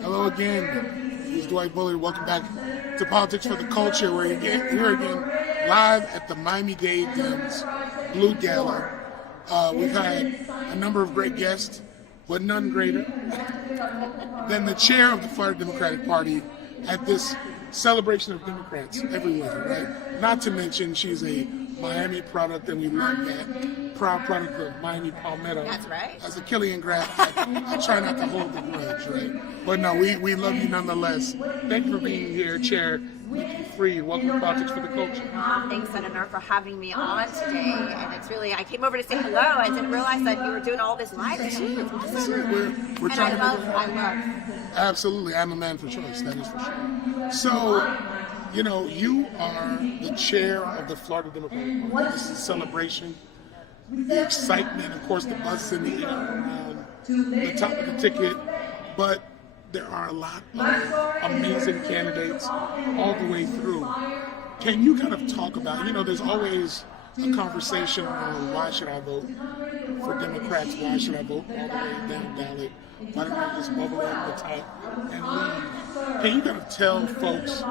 Hello again. This is Dwight Bullard. Welcome back to Politics for the Culture. We're here again live at the Miami-Dade Dems Blue Gala. We've had a number of great guests, but none greater than the chair of the Florida Democratic Party at this celebration of Democrats everywhere, right? Not to mention she's a Miami product, and we love that. Proud product of Miami Palmetto. That's right. As a Killian grad, I try not to hold the grudge, right? But no, we love you nonetheless. Thank you for being here, Chair Nikki Freed. Welcome to Politics for the Culture. Thanks, Senator, for having me on today. And it's really, I came over to say hello. I didn't realize that you were doing all this live. We're trying I to love. Absolutely. I'm a man for choice, that is for sure. So, you are the chair of the Florida Democratic Party. This is a celebration. The excitement, of course, the buzz in the air around the top of the ticket, but there are a lot of amazing candidates all the way through. Can you kind of talk about, there's always a conversation on why should I vote for Democrats, why should I vote all the way down ballot, why don't I just bubble in the top and leave? Can you kind of tell folks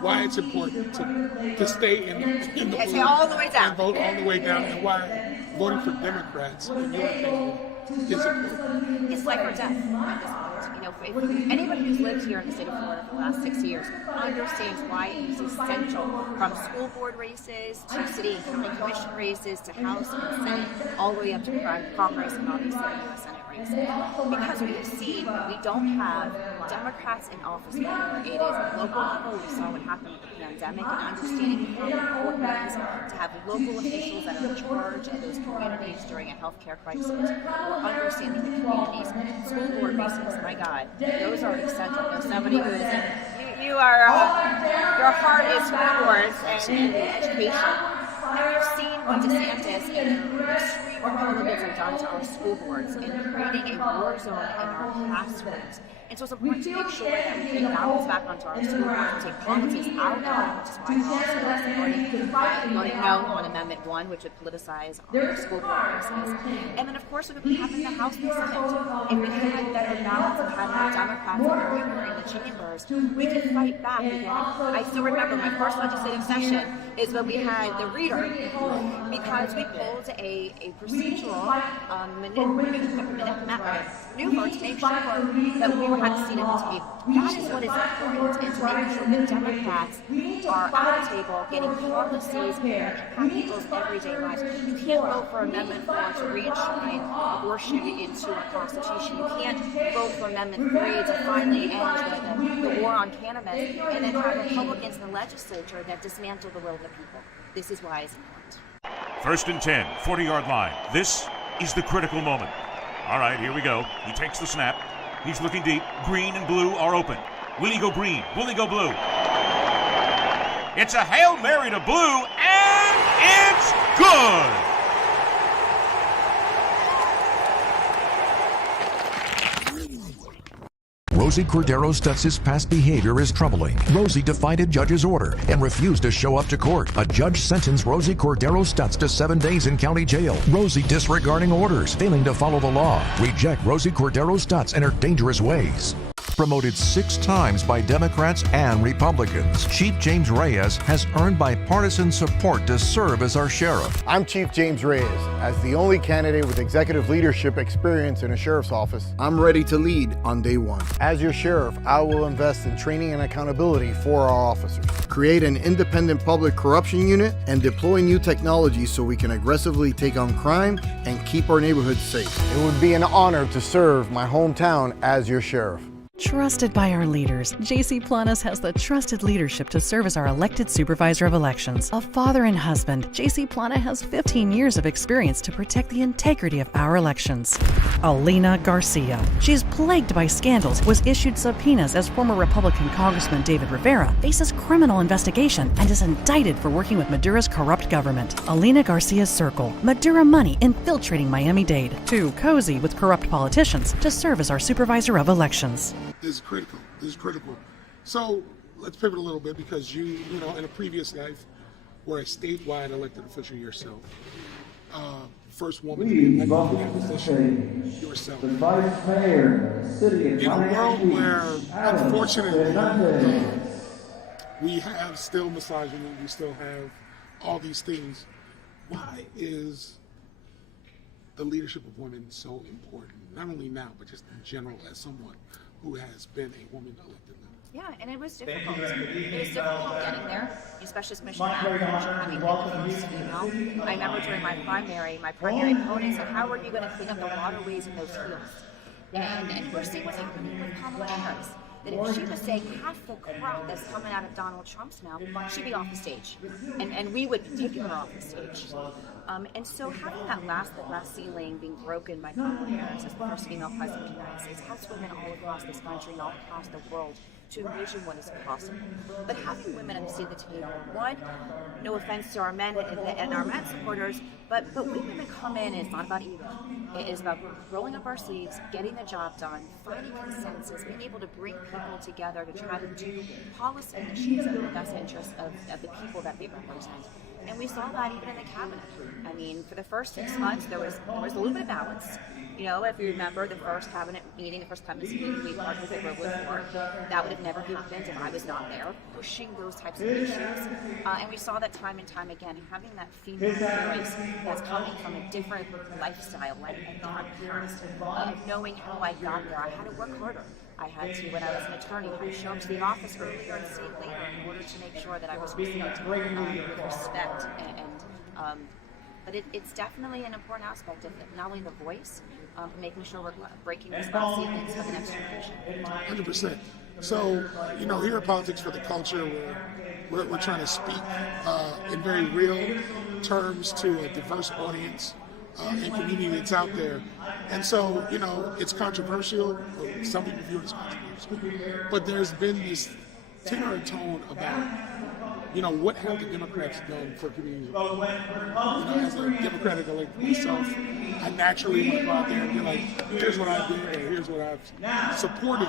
why it's important to stay in the booth all the way down and vote all the way down, and why voting for Democrats, in your opinion, is important? It's life or death at this point. If anybody who's lived here in the state of Florida for the last 6 years understands why it is essential, from school board races to city and county commission races to House and Senate, all the way up to Congress and obviously the Senate races. Because we have seen we don't have Democrats in office anymore. It is local level. We saw what happened with the pandemic, and understanding how important it is to have local officials that are in charge of those communities during a healthcare crisis, or understanding the communities. School board races, my God, those are essential. As somebody who is your heart is school boards and education. And we've seen what DeSantis and the extreme Republicans have done to our school boards in creating a war zone in our classrooms. And so it's important to make sure that we take balance back onto our school boards and take politics out of it, which is why I'm also supporting no on Amendment 1, which would politicize our school board races. And then, of course, if we have in the House and the Senate, if we had better balance and had more Democrats everywhere in the chambers, we could fight back again. I still remember my first legislative session is when we had the reader, because we pulled a procedural maneuver to make sure that we had a seat at the table. That is what is important, is making sure that Democrats are at the table getting policies that impact people's everyday lives. You can't vote for Amendment 4 to re-enshrine abortion into our Constitution. You can't vote for Amendment 3 to finally end the war on cannabis, and then have Republicans in the legislature that dismantle the will of the people. This is why it's important. 1st and 10, 40-yard line. This is the critical moment. All right, here we go. He takes the snap. He's looking deep. Green and blue are open. Will he go green? Will he go blue? It's a Hail Mary to blue, and it's good! Rosie Cordero Stutz's past behavior is troubling. Rosie defied a judge's order and refused to show up to court. A judge sentenced Rosie Cordero Stutz to 7 days in county jail. Rosie disregarding orders, failing to follow the law. Reject Rosie Cordero Stutz and her dangerous ways. Promoted 6 times by Democrats and Republicans, Chief James Reyes has earned bipartisan support to serve as our sheriff. I'm Chief James Reyes. As the only candidate with executive leadership experience in a sheriff's office, I'm ready to lead on day one. As your sheriff, I will invest in training and accountability for our officers, create an independent public corruption unit, and deploy new technology so we can aggressively take on crime and keep our neighborhoods safe. It would be an honor to serve my hometown as your sheriff. Trusted by our leaders, J.C. Planas has the trusted leadership to serve as our elected supervisor of elections. A father and husband, J.C. Plana has 15 years of experience to protect the integrity of our elections. Alina Garcia. She's plagued by scandals, was issued subpoenas as former Republican Congressman David Rivera, faces criminal investigation, and is indicted for working with Maduro's corrupt government. Alina Garcia's circle, Maduro money infiltrating Miami-Dade. Too cozy with corrupt politicians to serve as our supervisor of elections. This is critical. This is critical. So let's pivot a little bit, because you in a previous life were a statewide elected official yourself. first woman to be elected to that position yourself. The vice mayor of the city of In a world Miami where, Alex unfortunately, Hernandez. we have still misogyny, we still have all these things, why is the leadership of women so important? Not only now, but just in general, as someone who has been a woman elected. Yeah, and it was difficult. It was difficult getting there, especially as Commissioner having been first female. I remember during my primary opponent said, "How are you going to clean up the waterways in those fields?" And we're seeing what's happening with Kamala Harris. That if she was saying half the crap that's coming out of Donald Trump's mouth, she'd be off the stage, and we would be taking her off the stage. And so having that glass ceiling being broken by Kamala Harris as the first female president of the United States helps women all across this country and all across the world to envision what is possible. But having women at the seat of the table, one, no offense to our men and our men supporters, but we women come in and it's not about ego. It is about rolling up our sleeves, getting the job done, finding consensus, being able to bring people together to try to do policy initiatives in the best interest of the people that we represent. And we saw that even in the cabinet. I mean, for the first 6 months, there was a little bit of balance. You know, if you remember the first cabinet meeting we partnered with Road for, that would have never happened if I was not there, pushing those types of issues. And we saw that time and time again, having that female voice that's coming from a different lifestyle, like a different past, of knowing how I got there. I had to work harder. I had to, when I was an attorney, I show up to the office earlier and stay later in order to make sure that I was received with respect. But it's definitely an important aspect of not only the voice, making sure we're breaking the glass ceilings for the next generation. 100%. So, you know, here at Politics for the Culture, we're trying to speak in very real terms to a diverse audience and community that's out there. And so, you know, it's controversial. Some people view it as controversial. But there's been this tenor and tone about, you know, what have the Democrats done for communities? You know, as a Democratic elected myself, I naturally want to go out there and be like, here's what I did, or here's what I've supported.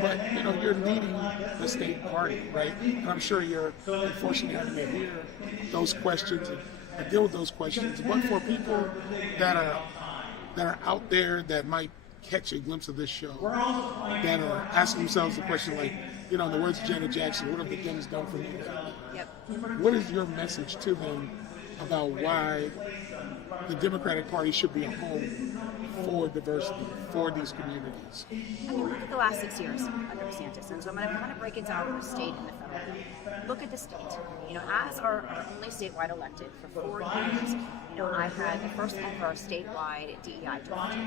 But, you know, you're leading the state party, right? And I'm sure you're unfortunately having to hear those questions and deal with those questions. But for people that are out there that might catch a glimpse of this show, that are asking themselves the question like, you know, in the words of Janet Jackson, what have the Dems done for me? Yep. What is your message to them about why the Democratic Party should be a home for diversity, for these communities? I mean, look at the last 6 years under DeSantis, and so I'm going to kind of break it down for the state and the federal. Look at the state. You know, as our only statewide elected for 4 years, you know, I had the first ever statewide DEI director,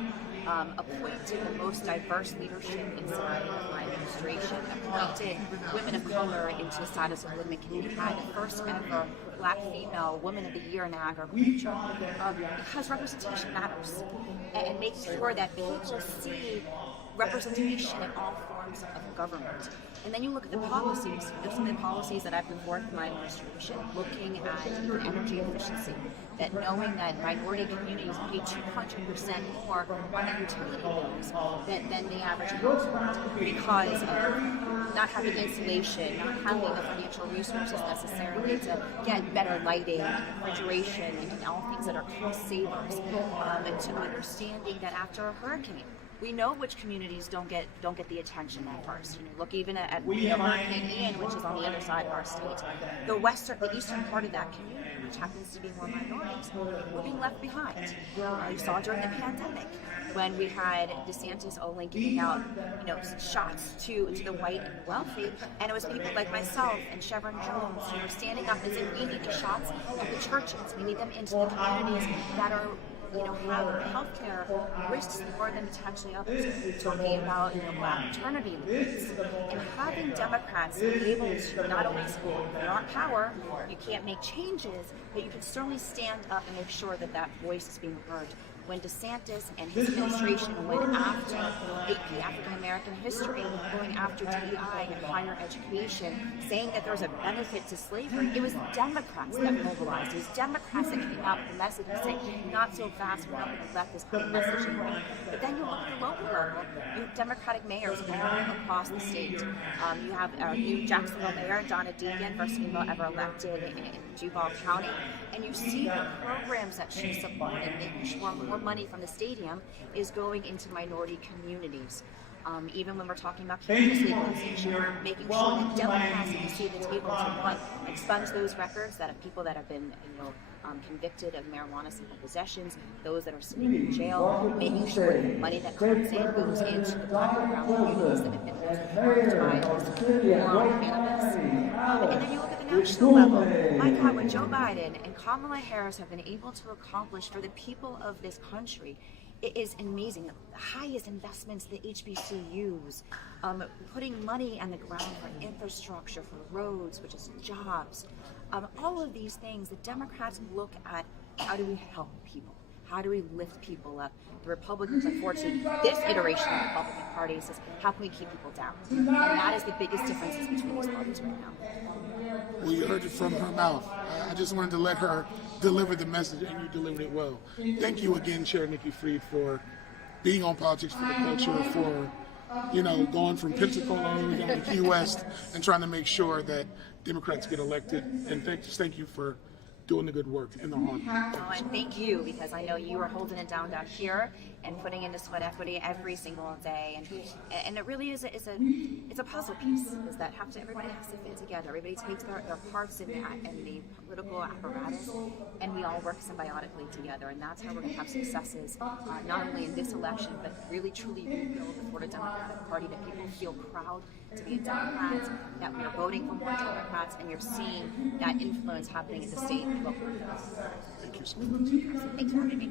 appointed the most diverse leadership inside of my administration, appointed women of color into the status of women community, had the first ever Black female Woman of the Year in agriculture, because representation matters, and making sure that people see representation in all forms of government. And then you look at the policies. There's some of the policies that I've put forth in my administration, looking at even energy efficiency, that knowing that minority communities pay 200% more on their utility bills than the average household because of not having insulation, not having the financial resources necessarily to get better lighting, refrigeration, and all things that are cost savers, and to understanding that after a hurricane, we know which communities don't get the attention at first. You know, look even at Hurricane Ian, which is on the other side of our state. The eastern part of that community, which happens to be more minorities, were being left behind. You saw during the pandemic when we had DeSantis only giving out, you know, shots to the white and wealthy, and it was people like myself and Chevron Jones who were standing up and saying, we need the shots at the churches. We need them into the communities that are, you know, have healthcare risks more than potentially others. Talking about, you know, Black maternity rates, and having Democrats be able to not only support, if you're on power, you can't make changes, but you can certainly stand up and make sure that that voice is being heard when DeSantis and his administration went after AP, African American history, going after DEI and higher education, saying that there was a benefit to slavery, it was Democrats that mobilized. It was Democrats that came out with the message and said, not so fast, we're not going to let this kind of messaging go. But then you look at the local level, you have Democratic mayors all across the state. You have new Jacksonville Mayor Donna Deegan, first female ever elected in Duval County, and you see the programs that she's supporting, making sure more money from the stadium is going into minority communities. Even when we're talking about cannabis legalization, making sure that Democrats at the seat of the table to one, expunge those records that of people that have been, convicted of marijuana simple possessions, those that are sitting in jail, making sure that the money that comes in goes into the black and brown communities that have been harmed by this war on cannabis. And then you look at the national level. My God, what Joe Biden and Kamala Harris have been able to accomplish for the people of this country, it is amazing. The highest investments the HBCUs, putting money on the ground for infrastructure, for roads, which is jobs. All of these things, the Democrats look at how do we help people? How do we lift people up? The Republicans, unfortunately, this iteration of the Republican Party says, how can we keep people down? And that is the biggest differences between these parties right now. Well, you heard it from her mouth. I just wanted to let her deliver the message, and you delivered it well. Thank you again, Chair Nikki Fried, for being on Politics for the Culture, for going from Pensacola all the way down to Key West and trying to make sure that Democrats get elected. And thank you for doing the good work in the hard work. Oh, and thank you, because I know you are holding it down here and putting into sweat equity every single day, and it really is it's a puzzle piece. Is that everybody has to fit together. Everybody takes their parts in the political apparatus, and we all work symbiotically together, and that's how we're going to have successes, not only in this election, but really truly rebuild the Florida Democratic Party, that people feel proud to be a Democrat, that we are voting for more Democrats, and you're seeing that influence happening at the state and local levels. Thank you so much. Thanks for having me.